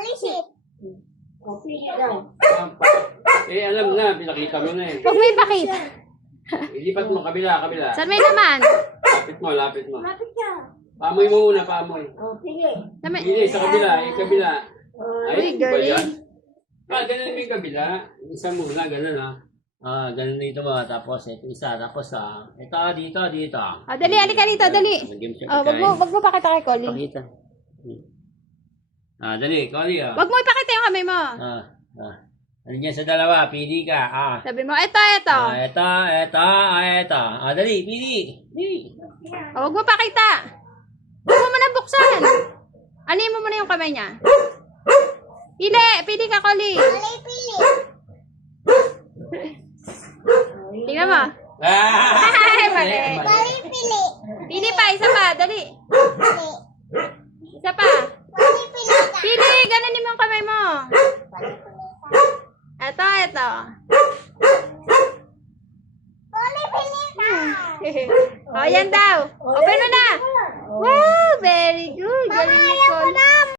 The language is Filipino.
Alisin. O, pili daw. Eh, alam na, pinakita mo na eh. Huwag mo ipakita. Ilipat mo, kabila. Saan may laman? Lapit mo. Lapit ka. Paamoy mo muna, paamoy. O, pili. Pili, sa kabila, kabila. Uy, Ay, ba galing. yan? Ganun yung kabila. Isa muna, ganun ha. Ganun dito mo, tapos ito isa, tapos ito, dito. Dali, alika rito, dali. Wag mo pakita kay Colin. Pakita. Dali, Colin Wag mo ipakita yung kamay mo. Ano yan sa dalawa? Pili ka. Sabi mo, ito. Ito. Dali, pili. Wag mo pakita. Wag mo muna buksan. Anin mo muna yung kamay niya. Pili ka, Colin. Pili. Tingnan mo. Ay, mali. Pili. Pili pa, isa pa, dali. Pili. Isa pa. Pili ka. Pili, ganunin mo yung kamay mo. Ito. Pili ka. Yan daw. Open mo